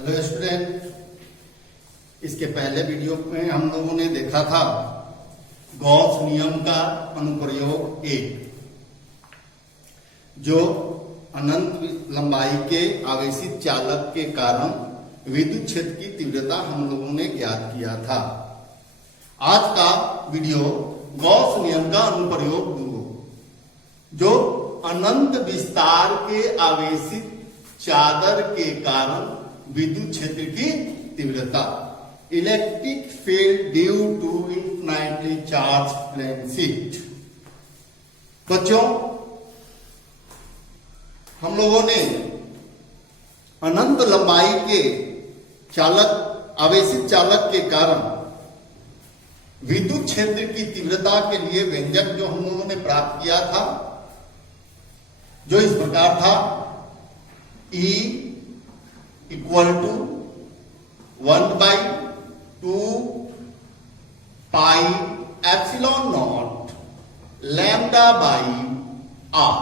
Hello student, इसके पहले video में हम लोगों ने देखा था गॉस नियम का अनुप्रयोग 1, जो अनंत लंबाई के आवेशित चालक के कारण विद्युत क्षेत्र की तीव्रता हम लोगों ने ज्ञात किया था। आज का वीडियो गॉस नियम का अनुप्रयोग 2, जो अनंत विस्तार के आवेशित चादर के कारण विद्युत क्षेत्र की तीव्रता, electric field due to infinitely charge plane sheet. बच्चों, हम लोगों ने अनंत लंबाई के चालक आवेशित चालक के कारण विद्युत क्षेत्र की तीव्रता के लिए व्यंजक जो हम लोगों ने प्राप्त किया था, जो इस प्रकार था: E equal to 1/2 pi epsilon naught lambda by R.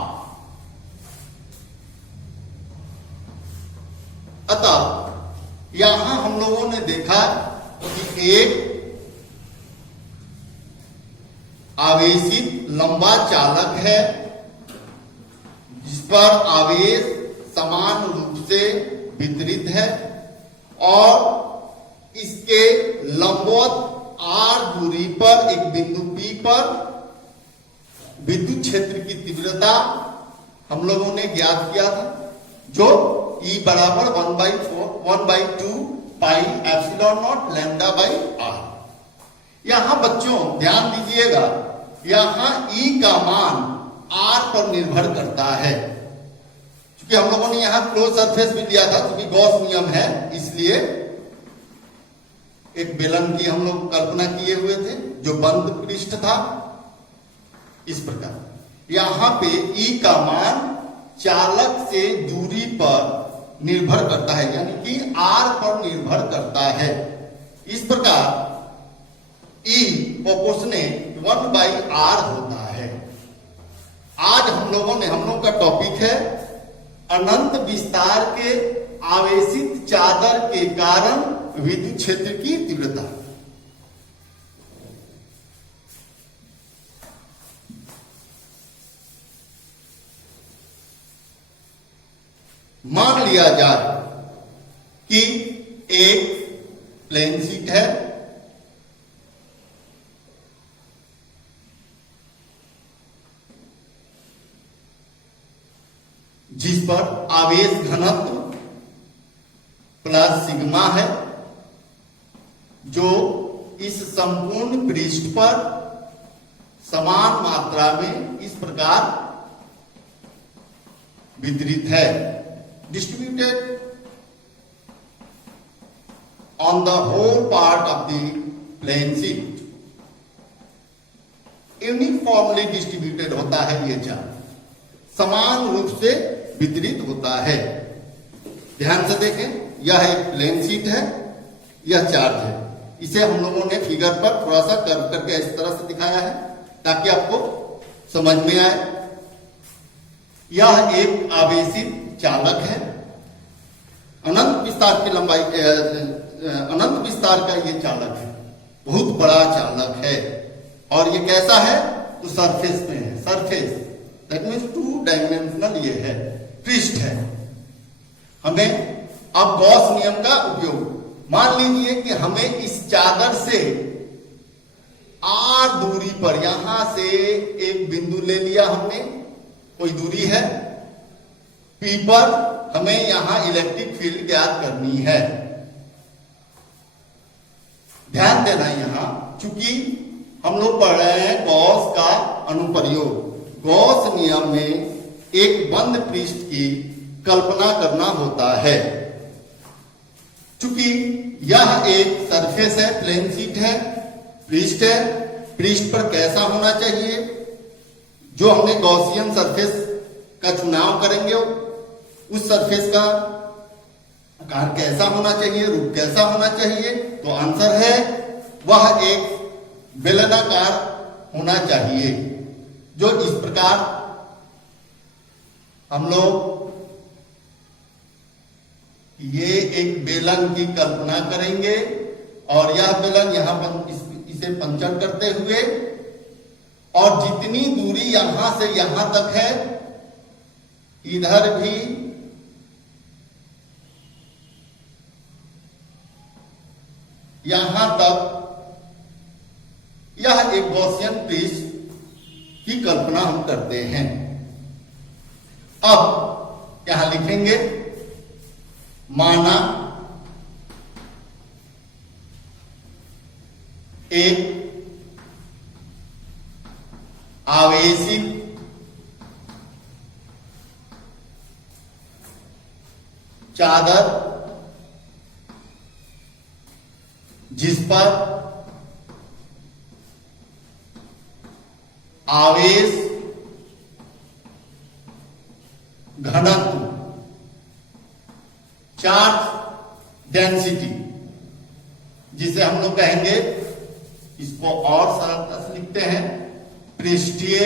अतः यहां हम लोगों ने देखा कि एक आवेशित लंबा चालक है जिस पर आवेश समान रूप से वितरित है और इसके लंबवत r दूरी पर एक बिंदु P पर विद्युत क्षेत्र की तीव्रता हम लोगों ने ज्ञात किया था, जो E बराबर 1/2 pi epsilon naught lambda by R. यहां बच्चों ध्यान दीजिएगा, यहां E का मान R पर निर्भर करता है। क्योंकि हम लोगों ने यहां क्लोज सरफेस भी दिया था, क्योंकि गॉस नियम है, इसलिए एक बेलन की हम लोग कल्पना किए हुए थे जो बंद पृष्ठ था। इस प्रकार यहां पे E का मान चालक से दूरी पर निर्भर करता है, यानी कि R पर निर्भर करता है। इस प्रकार E प्रोपोर्शनेट 1/r होता है। आज हम लोगों का टॉपिक है अनंत विस्तार के आवेशित चादर के कारण विद्युत क्षेत्र की तीव्रता। मान लिया जाए कि एक प्लेन शीट है जिस पर आवेश घनत्व प्लस सिग्मा है, जो इस संपूर्ण पृष्ठ पर समान मात्रा में इस प्रकार वितरित है, distributed on the whole part of the plane sheet. Uniformly distributed होता है, ये चार्ज समान रूप से वितरित होता है। ध्यान से देखें, यह एक प्लेन शीट है, यह चार्ज है। इसे हम लोगों ने फिगर पर थोड़ा सा कर्व करके इस तरह से दिखाया है ताकि आपको समझ में आए। यह एक आवेशित चालक है, अनंत विस्तार की लंबाई, अनंत विस्तार का ये चालक है, बहुत बड़ा चालक है। और ये कैसा है? तो सरफेस में है, सरफेस दैट मीन्स 2 डायमेंशनल ये है, पृष्ठ है। हमें अब गॉस नियम का उपयोग, मान लीजिए कि हमें इस चादर से r दूरी पर, यहां से एक बिंदु ले लिया हमने, कोई दूरी है P पर, हमें यहां इलेक्ट्रिक फील्ड ज्ञात करनी है। ध्यान देना, यहां चूंकि हम लोग पढ़ रहे हैं गॉस का अनुप्रयोग, गॉस नियम में एक बंद पृष्ठ की कल्पना करना होता है। चूंकि यह एक सरफेस है, प्लेन शीट है, पृष्ठ है, पृष्ठ पर कैसा होना चाहिए, जो हमने गॉसियन सरफेस का चुनाव करेंगे, उस सरफेस का आकार कैसा होना चाहिए, रूप कैसा होना चाहिए, तो आंसर है वह एक बेलनाकार होना चाहिए, जो इस प्रकार हम लोग ये एक बेलन की कल्पना करेंगे और यह बेलन यहां पर इसे पंचर करते हुए, और जितनी दूरी यहां से यहां तक है इधर भी यहां तक यह एक गॉसियन पृष्ठ की कल्पना हम करते हैं। अब यहां लिखेंगे माना एक आवेशित चादर जिस पर आवेश घनत्व चार्ज डेंसिटी, जिसे हम लोग कहेंगे, इसको और सरलता से लिखते हैं पृष्ठीय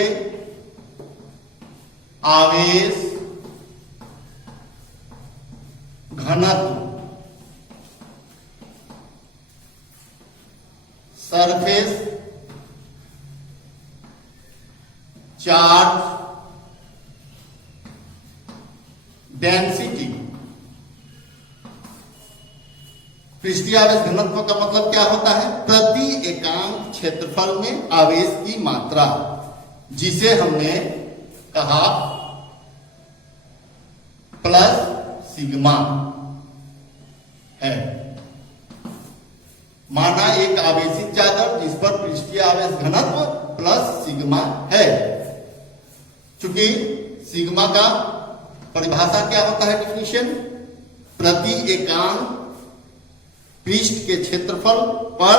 आवेश घनत्व, सरफेस चार्ज डेंसिटी। पृष्ठीय आवेश घनत्व का मतलब क्या होता है? प्रति एकांक क्षेत्रफल में आवेश की मात्रा, जिसे हमने कहा प्लस सिग्मा है। माना एक आवेशित चादर जिस पर पृष्ठीय आवेश घनत्व प्लस सिग्मा है। चूंकि सिग्मा का परिभाषा क्या होता है, डेफिनिशन, प्रति एकांक पृष्ठ के क्षेत्रफल पर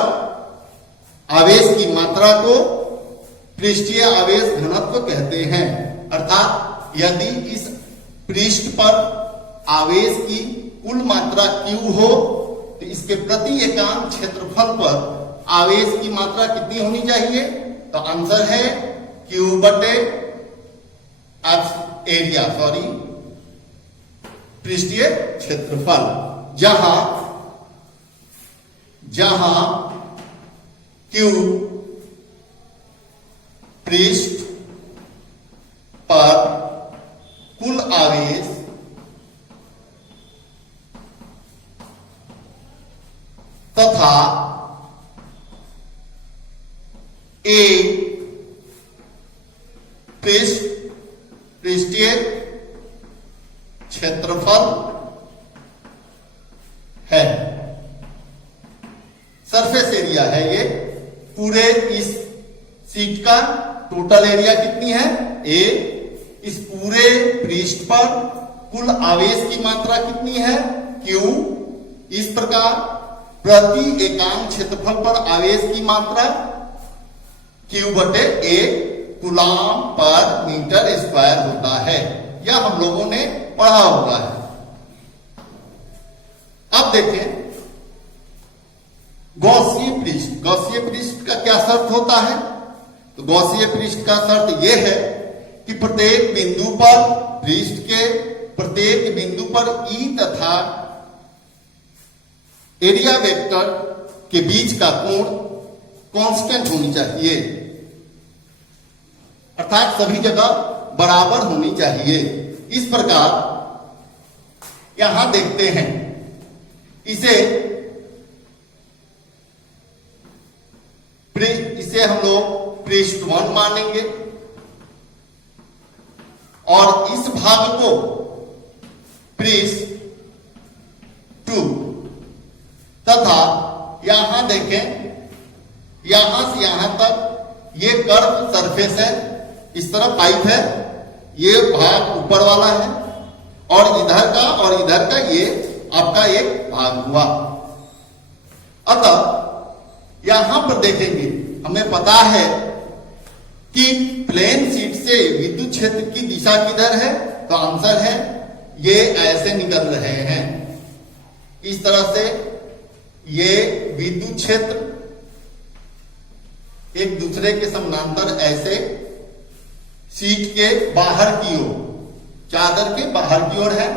आवेश की मात्रा को पृष्ठीय आवेश घनत्व कहते हैं। अर्थात यदि इस पृष्ठ पर आवेश की कुल मात्रा Q हो तो इसके प्रति एकांक क्षेत्रफल पर आवेश की मात्रा कितनी होनी चाहिए? तो आंसर है Q बटे एरिया, पृष्ठीय क्षेत्रफल, जहां Q पृष्ठ पर कुल आवेश तथा A पृष्ठीय क्षेत्रफल है। सरफेस एरिया है ये। पूरे इस सीट का टोटल एरिया कितनी है? A। इस पूरे पृष्ठ पर कुल आवेश की मात्रा कितनी है? Q। इस प्रकार प्रति एकांक क्षेत्रफल पर आवेश की मात्रा Q बटे A coulomb per metre square होता है। यह हम लोगों ने पढ़ा हुआ है। अब देखें गॉसीय पृष्ठ। गॉसीय पृष्ठ का क्या शर्त होता है? तो गॉसीय पृष्ठ का शर्त यह है कि प्रत्येक बिंदु पर, पृष्ठ के प्रत्येक बिंदु पर E तथा एरिया वेक्टर के बीच का कोण कांस्टेंट होनी चाहिए, अर्थात सभी जगह बराबर होनी चाहिए। इस प्रकार यहां देखते हैं, इसे हम लोग पृष्ठ 1 मानेंगे और इस भाग को पृष्ठ 2 तथा यहां देखें, यहां से यहां तक ये कर्व सरफेस है, इस तरफ पाइप है, ये भाग ऊपर वाला है और इधर का ये आपका एक भाग हुआ। अतः यहां पर देखेंगे, हमें पता है कि प्लेन शीट से विद्युत क्षेत्र की दिशा किधर है? तो आंसर है ये ऐसे निकल रहे हैं। इस तरह से ये विद्युत क्षेत्र एक दूसरे के समानांतर ऐसे सीट के बाहर की ओर, चादर के बाहर की ओर है,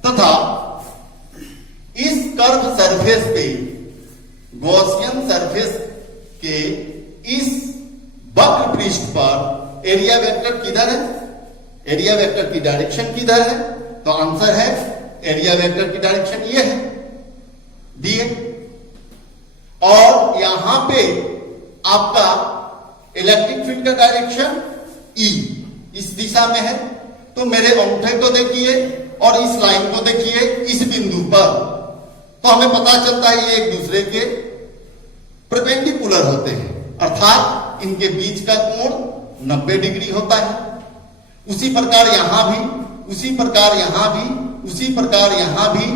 तथा इस कर्व सरफेस पे गॉसियन सरफेस के इस वक्र पृष्ठ पर एरिया वेक्टर किधर है, एरिया वेक्टर की डायरेक्शन किधर है, तो आंसर है एरिया वेक्टर की डायरेक्शन ये है दिए। और यहां पे आपका इलेक्ट्रिक फील्ड का डायरेक्शन ई इस दिशा में है, तो मेरे अंगूठे को देखिए और इस लाइन को देखिए इस बिंदु पर, तो हमें पता चलता है ये एक दूसरे के परपेंडिकुलर होते हैं, अर्थात इनके बीच का कोण 90 डिग्री होता है। उसी प्रकार यहां भी, उसी प्रकार यहां भी, उसी प्रकार यहां भी,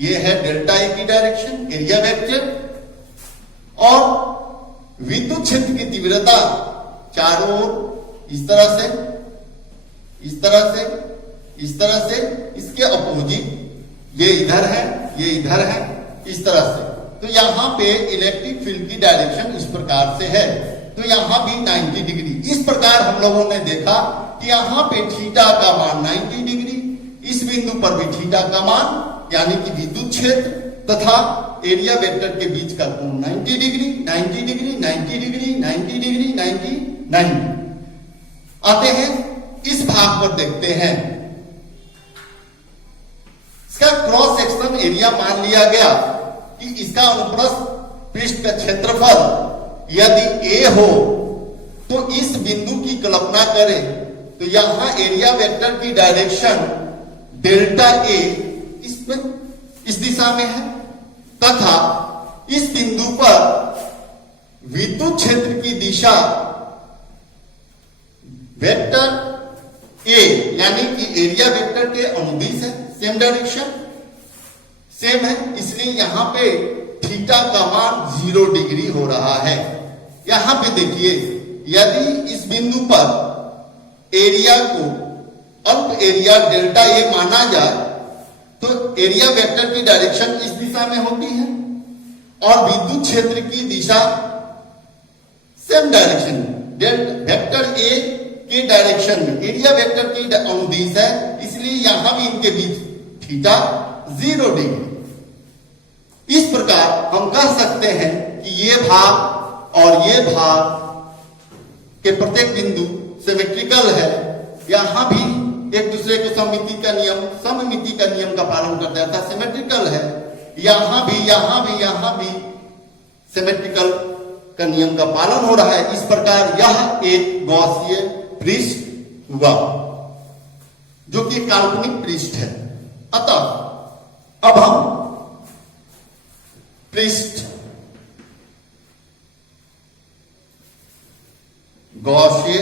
ये है डेल्टा ए की डायरेक्शन एरिया वेक्टर। और विद्युत क्षेत्र की तीव्रता चारों ओर इस तरह से, इस तरह से, इस तरह से, इसके अपोजिट ये इधर है, ये इधर है, इस तरह से। तो यहां पे इलेक्ट्रिक फील्ड की डायरेक्शन इस प्रकार से है, तो यहां भी 90 डिग्री। इस प्रकार हम लोगों ने देखा कि यहां पे थीटा का मान 90 डिग्री, इस बिंदु पर भी थीटा का मान यानी कि विद्युत क्षेत्र तथा एरिया वेक्टर के बीच का कोण 90 डिग्री, 90 डिग्री, 90 डिग्री, 90 डिग्री, 90, 90। आते हैं इस भाग पर देखते हैं। इसका क्रॉस सेक्शन एरिया मान लिया गया कि इसका अनुप्रस्थ पृष्ठ का क्षेत्रफल यदि ए हो तो इस बिंदु की कल्पना करें तो यहां एरिया वेक्टर की डायरेक्शन डेल्टा ए इसमें इस दिशा में है तथा इस बिंदु पर विद्युत क्षेत्र की दिशा वेक्टर ए यानी कि एरिया वेक्टर के अनुदिश है, सेम डायरेक्शन सेम है, इसलिए यहां पे थीटा का मान 0 डिग्री हो रहा है। यहां पे देखिए यदि इस बिंदु पर एरिया को अल्प एरिया डेल्टा ए माना जाए तो एरिया वेक्टर की डायरेक्शन इस दिशा में होती है और विद्युत क्षेत्र की दिशा सेम डायरेक्शन वेक्टर ए के डायरेक्शन में एरिया वेक्टर की अनुदिश है, इसलिए यहां भी इनके बीच थीटा 0 डिग्री। इस प्रकार हम कह सकते हैं कि ये भाग और ये भाग के प्रत्येक बिंदु सिमेट्रिकल है। यहां भी एक दूसरे को सममिति का नियम का पालन करता है, सिमेट्रिकल है। यहां भी सिमेट्रिकल का नियम का पालन हो रहा है। इस प्रकार यह एक गॉसीय पृष्ठ हुआ जो कि काल्पनिक पृष्ठ है। अतः अब हम पृष्ठ गॉसीय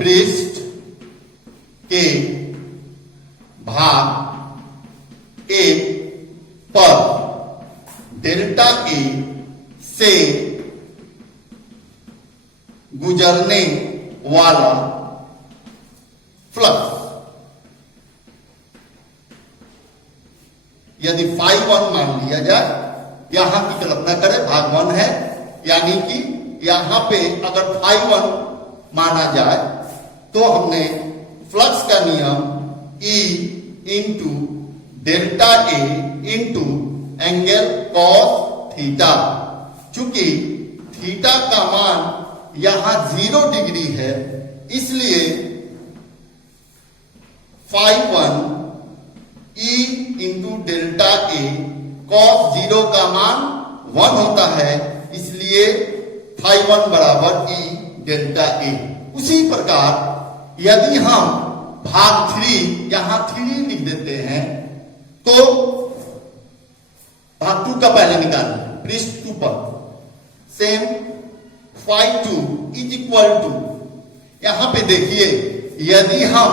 पृष्ठ के भाग ए पर डेल्टा ए से गुजरने वाला फ्लक्स यदि phi 1 मान लिया जाए, यहां की कल्पना करें भाग 1 है, यानी कि यहां पे अगर phi 1 माना जाए तो हमने फ्लक्स का नियम E into delta A into angle cos theta, चूंकि थीटा का मान यहां 0 डिग्री है इसलिए phi 1 E into delta A cos 0 का मान 1 होता है, इसलिए phi 1 बराबर E डेल्टा ए। उसी प्रकार यदि हम भाग 3 यहां 3 लिख देते हैं तो भाग 2 का पहले निकालिए, पृष्ठ 2 पर same phi 2 is equal to, यहां पे देखिए यदि हम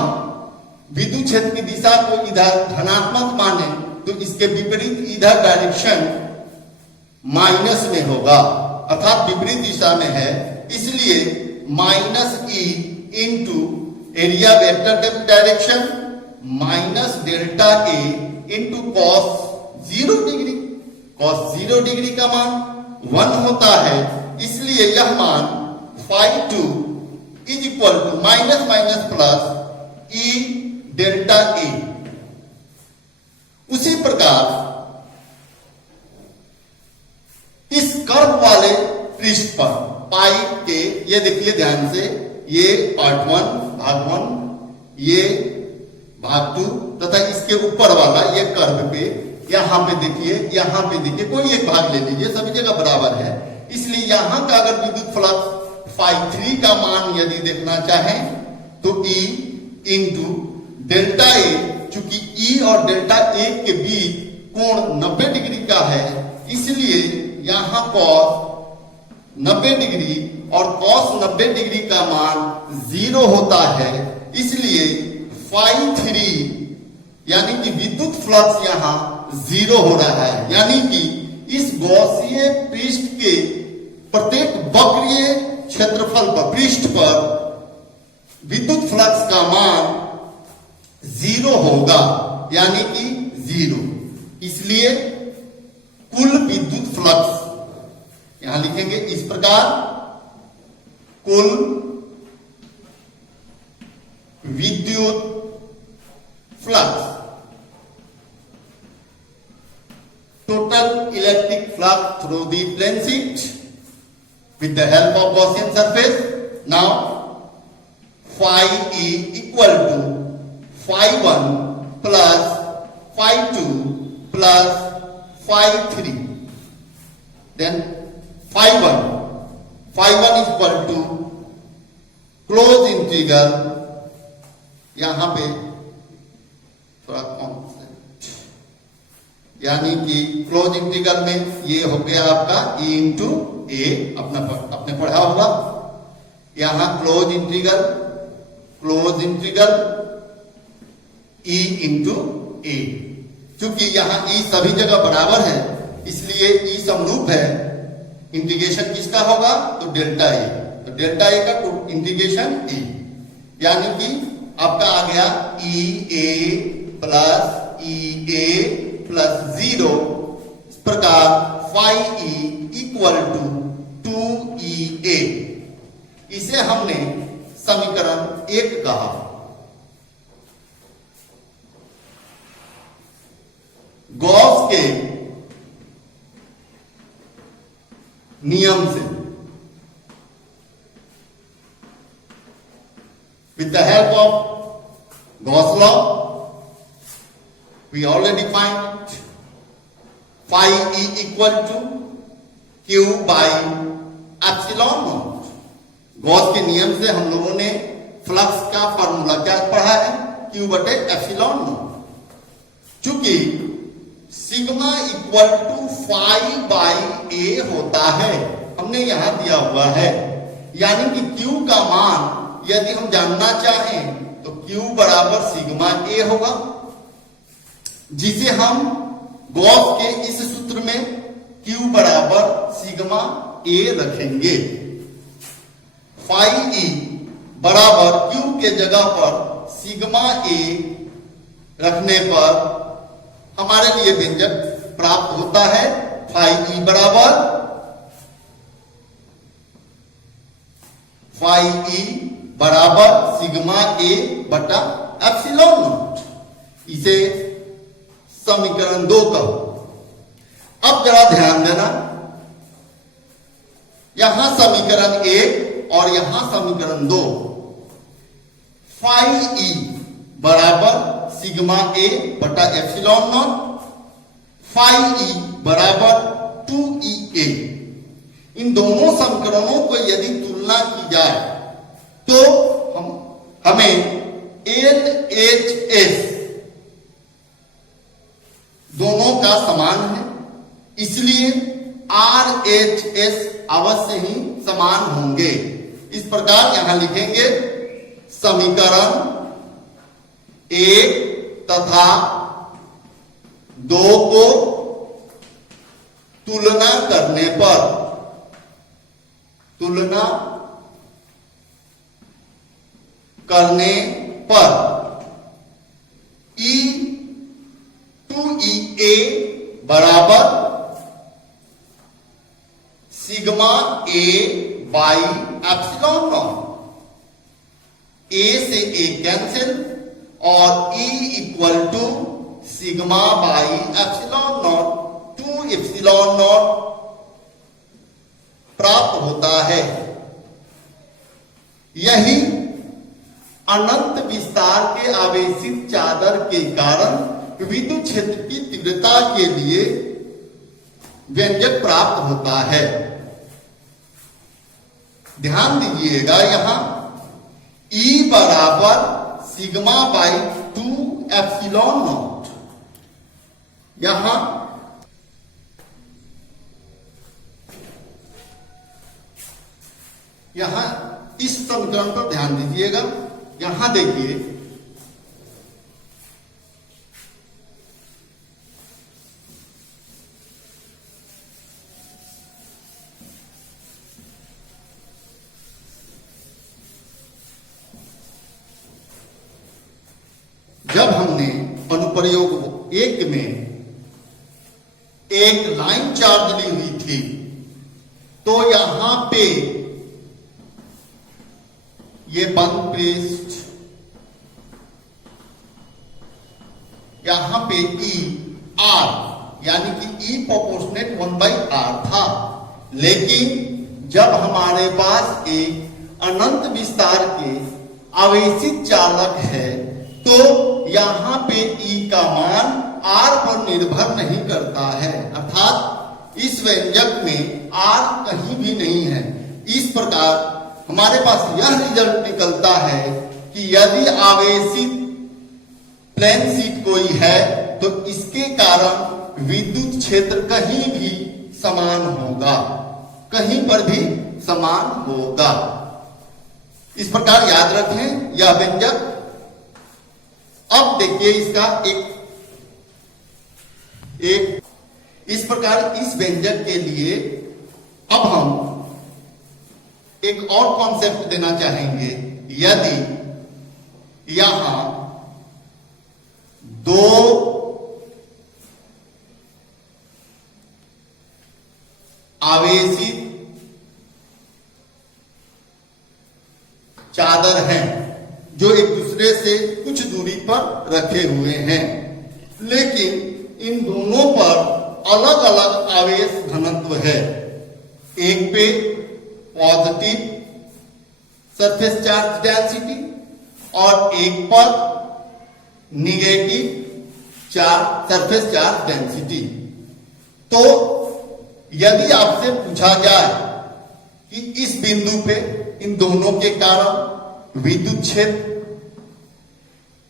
विद्युत क्षेत्र की दिशा को इधर धनात्मक माने तो इसके विपरीत इधर डायरेक्शन माइनस में होगा, अर्थात विपरीत दिशा में है, इसलिए minus E into area vector का direction minus delta A into cos 0 degree. Cos 0 degree का मान 1 होता है, इसलिए यह मान phi 2 is equal to minus minus plus E delta A. उसी प्रकार इस कर्व वाले पृष्ठ पर पाई के, ये देखिए ध्यान से, ये पार्ट 1 भाग 1, ये भाग 2 तथा इसके ऊपर वाला ये कर्व पे, यहां पे देखिए, यहां पे देखिए, कोई एक भाग ले लीजिए, सभी जगह बराबर है। इसलिए यहां का अगर विद्युत फ्लक्स φ3 का मान यदि देखना चाहें तो E इंटू डेल्टा ए, चूंकि E और डेल्टा ए के बीच कोण 90 डिग्री का है, इसलिए यहां cos 90 डिग्री और cos 90 डिग्री का मान 0 होता है। इसलिए φ3 यानी कि विद्युत फ्लक्स यहां 0 हो रहा है, यानी कि इस गॉसीय पृष्ठ के प्रत्येक वक्रीय क्षेत्रफल पर, पृष्ठ पर विद्युत फ्लक्स का मान 0 होगा, यानी कि 0। इसलिए कुल विद्युत फ्लक्स यहां लिखेंगे इस प्रकार, कुल विद्युत flux, total electric flux through the plane sheet with the help of Gaussian surface. Now phi E equal to phi1 plus phi2 plus phi3. Then phi1 is equal to close integral, यहां पे थोड़ा कम, यानी कि close integral में ये हो गया आपका E इंटू ए, अपने पढ़ा होगा। यहां क्लोज इंटीग्रल E इंटू ए, क्योंकि यहां E सभी जगह बराबर है, इसलिए E समरूप है। इंटीग्रेशन किसका होगा? तो डेल्टा ए, तो डेल्टा ए का इंटीग्रेशन E, यानी कि आपका आ गया E a plus E a plus 0। इस प्रकार phi E equal to 2EA। इसे हमने समीकरण 1 कहा। गॉस के नियम से, with the help of Gauss law, we already find phi E equal to Q by epsilon naught। Gauss के नियम से हम लोगों ने फ्लक्स का फॉर्मूला क्या पढ़ा है? Q बटे एप्सिलॉन नॉट। चूंकि sigma equal to phi by A होता है, हमने यहां दिया हुआ है, यानी कि Q का मान यदि हम जानना चाहें तो Q बराबर सिग्मा ए होगा, जिसे हम गॉस के इस सूत्र में Q बराबर सिग्मा ए रखेंगे। फाई E बराबर Q के जगह पर सिग्मा ए रखने पर हमारे लिए व्यंजक प्राप्त होता है। फाई E बराबर सिग्मा ए बटा एप्सिलॉन नॉट। इसे समीकरण 2 कहो। अब जरा ध्यान देना, यहां समीकरण 1 और यहां समीकरण 2, फाई E बराबर सिग्मा ए बटा एप्सिलॉन नॉट, फाई E बराबर 2EA। इन दोनों समीकरणों को यदि तुलना की जाए तो हमें LHS दोनों का समान है, इसलिए RHS अवश्य ही समान होंगे। इस प्रकार यहां लिखेंगे समीकरण 1 तथा 2 को तुलना करने पर E2EA बराबर sigma A by epsilon naught. A से ए कैंसिल, और E equal to sigma by epsilon naught 2 epsilon naught प्राप्त होता है। यही अनंत विस्तार के आवेशित चादर के कारण विद्युत क्षेत्र की तीव्रता के लिए व्यंजक प्राप्त होता है। ध्यान दीजिएगा, यहां E बराबर सिग्मा बाई 2 एप्सिलॉन नॉट, यहां इस समीकरण पर ध्यान दीजिएगा। यहां देखिए, जब हमने अनुप्रयोग 1 में एक लाइन चार्ज ली हुई थी, तो यहां पे ये बंद पृष्ठ, यहां पे E R यानी कि E प्रोपोर्शनेट 1/R था। लेकिन जब हमारे पास एक अनंत विस्तार के आवेशित चालक है, तो यहां पे E का मान R पर निर्भर नहीं करता है, अर्थात इस व्यंजक में R कहीं भी नहीं है। इस प्रकार हमारे पास यह रिजल्ट निकलता है कि यदि आवेशित प्लेन शीट कोई है, तो इसके कारण विद्युत क्षेत्र कहीं भी समान होगा, कहीं पर भी समान होगा। इस प्रकार याद रखें यह व्यंजक। अब देखिए इसका एक इस प्रकार इस व्यंजक के लिए अब हम एक और कॉन्सेप्ट देना चाहेंगे। यदि यहां दो आवेशित चादर हैं जो एक दूसरे से कुछ दूरी पर रखे हुए हैं, लेकिन इन दोनों पर अलग अलग आवेश घनत्व है। एक पे पॉजिटिव सरफेस चार्ज डेंसिटी और एक पर निगेटिव सरफेस चार्ज डेंसिटी। तो यदि आपसे पूछा जाए कि इस बिंदु पे इन दोनों के कारण विद्युत क्षेत्र,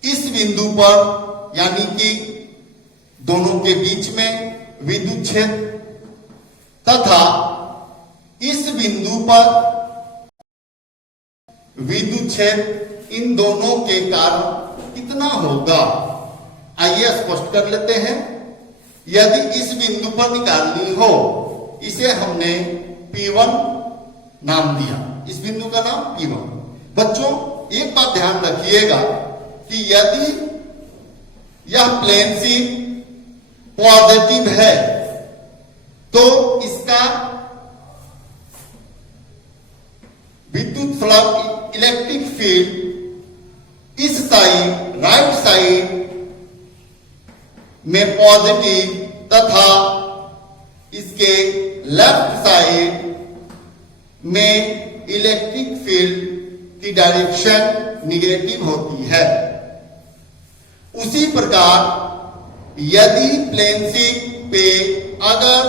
इस बिंदु पर यानी कि दोनों के बीच में विद्युत क्षेत्र, तथा इस बिंदु पर विद्युत क्षेत्र इन दोनों के कारण कितना होगा, आइए स्पष्ट कर लेते हैं। यदि इस बिंदु पर निकालनी हो, इसे हमने P1 नाम दिया, इस बिंदु का नाम P1। बच्चों एक बात ध्यान रखिएगा कि यदि यह प्लेन शीट पॉजिटिव है, तो इसका विद्युत फ्लक्स इलेक्ट्रिक फील्ड इस साइड राइट साइड में पॉजिटिव तथा इसके लेफ्ट साइड में इलेक्ट्रिक फील्ड की डायरेक्शन निगेटिव होती है। उसी प्रकार यदि प्लेन शीट पे अगर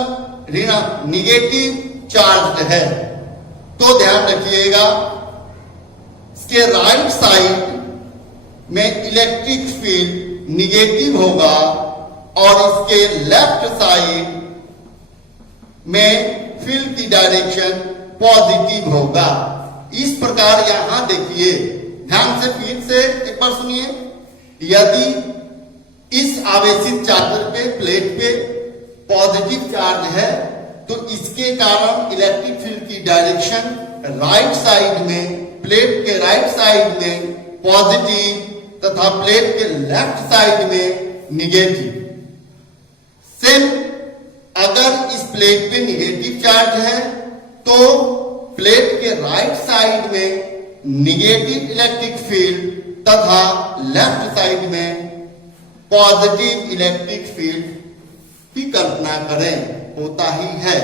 ऋण निगेटिव चार्ज है, तो ध्यान रखिएगा इसके राइट साइड में इलेक्ट्रिक फील्ड निगेटिव होगा और इसके लेफ्ट साइड में फील्ड की डायरेक्शन पॉजिटिव होगा। इस प्रकार यहां देखिए, ध्यान से फिर से एक बार सुनिए, यदि इस आवेशित चादर पे प्लेट पे पॉजिटिव चार्ज है, तो इसके कारण इलेक्ट्रिक फील्ड की डायरेक्शन राइट साइड में, प्लेट के राइट साइड में पॉजिटिव तथा प्लेट के लेफ्ट साइड में निगेटिव। सेम अगर इस प्लेट पे निगेटिव चार्ज है, तो प्लेट के राइट साइड में निगेटिव इलेक्ट्रिक फील्ड तथा लेफ्ट साइड में पॉजिटिव इलेक्ट्रिक फील्ड की कल्पना करें, होता ही है।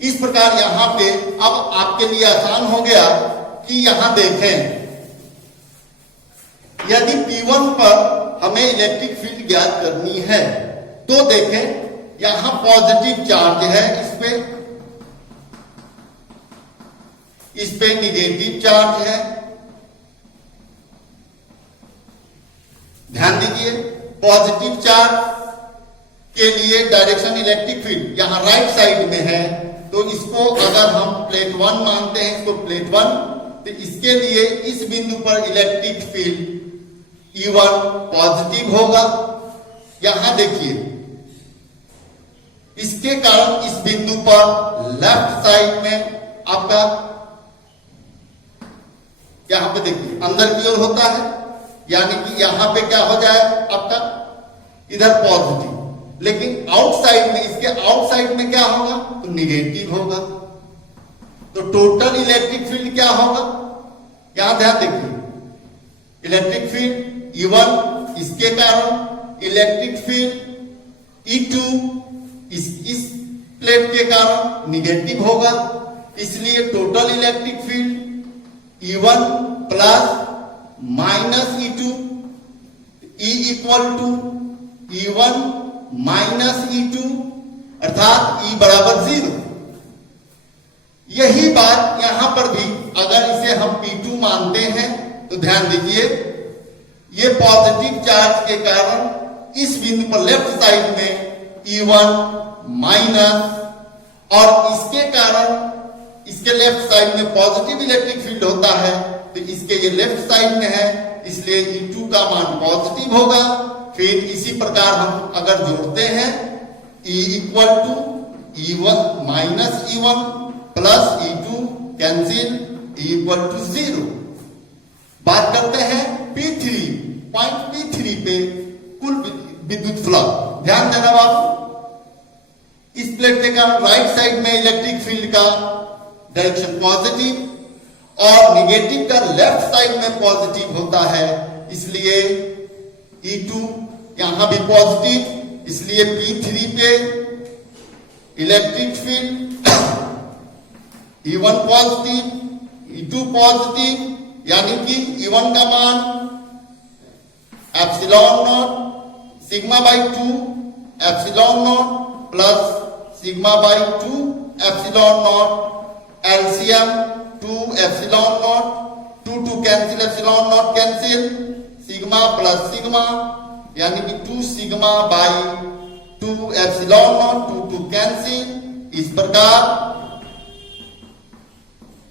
इस प्रकार यहां पे अब आपके लिए आसान हो गया कि यहां देखें, यदि P1 पर हमें इलेक्ट्रिक फील्ड ज्ञात करनी है तो देखें यहां पॉजिटिव चार्ज है, इस पे निगेटिव चार्ज है। ध्यान दीजिए, पॉजिटिव चार्ज के लिए डायरेक्शन इलेक्ट्रिक फील्ड यहां राइट साइड में है, तो इसको अगर हम प्लेट 1 मानते हैं, इसको प्लेट 1, तो इसके लिए इस बिंदु पर इलेक्ट्रिक फील्ड E1 पॉजिटिव होगा। यहां देखिए, इसके कारण इस बिंदु पर लेफ्ट साइड में आपका, यहां पे देखिए अंदर की ओर होता है, यानी कि यहां पे क्या हो जाए आपका इधर पॉजिटिव, लेकिन आउटसाइड में, इसके आउटसाइड में क्या होगा तो निगेटिव होगा। तो टोटल इलेक्ट्रिक फील्ड क्या होगा, यहां ध्यान देखिए, इलेक्ट्रिक फील्ड E1 इसके कारण, इलेक्ट्रिक फील्ड E2 इस प्लेट के कारण निगेटिव होगा। इसलिए total electric field E1 plus minus E2, E equal to E1 minus E2, अर्थात E बराबर 0। यही बात यहां पर भी अगर इसे हम P2 मानते हैं तो ध्यान दीजिए, ये पॉजिटिव चार्ज के कारण इस बिंदु पर लेफ्ट साइड में E1 माइनस, और इसके कारण इसके लेफ्ट साइड में पॉजिटिव इलेक्ट्रिक फील्ड होता है, तो इसके ये लेफ्ट साइड में है, इसलिए E2 का मान पॉजिटिव होगा। फिर इसी प्रकार हम अगर जोड़ते हैं, E equal to E1 minus E1 plus E2 cancel, E equal to 0। बात करते हैं P3, पॉइंट P3 पे कुल विद्युत फ्लक्स। ध्यान देना बाबू, इस प्लेट के कारण राइट साइड में इलेक्ट्रिक फील्ड का डायरेक्शन पॉजिटिव और निगेटिव का लेफ्ट साइड में पॉजिटिव होता है, इसलिए E2 यहां भी पॉजिटिव, इसलिए P3 पे electric field E1 positive, E2 positive, यानी कि E1 का मान epsilon not sigma by 2 epsilon not plus sigma by 2 epsilon not, LCM 2 epsilon naught, 2 cancel, epsilon not cancel, sigma plus sigma यानी कि 2 sigma by 2 epsilon naught, 2 cancel. इस प्रकार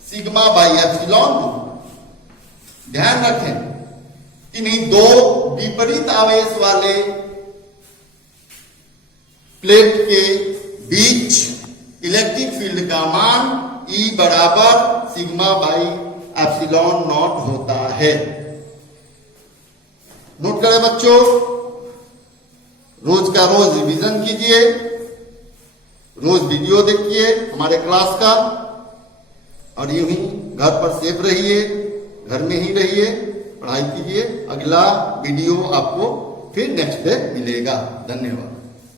sigma by epsilon not. ध्यान रखें इन्हीं दो विपरीत आवेश वाले प्लेट के बीच इलेक्ट्रिक फील्ड का मान E बराबर सिग्मा बाई एप्सिलॉन नॉट होता है। नोट करें बच्चों, रोज का रोज रिवीजन कीजिए, रोज वीडियो देखिए हमारे क्लास का, और यूं ही घर पर सेफ रहिए, घर में ही रहिए, पढ़ाई कीजिए। अगला वीडियो आपको फिर नेक्स्ट डे मिलेगा। धन्यवाद।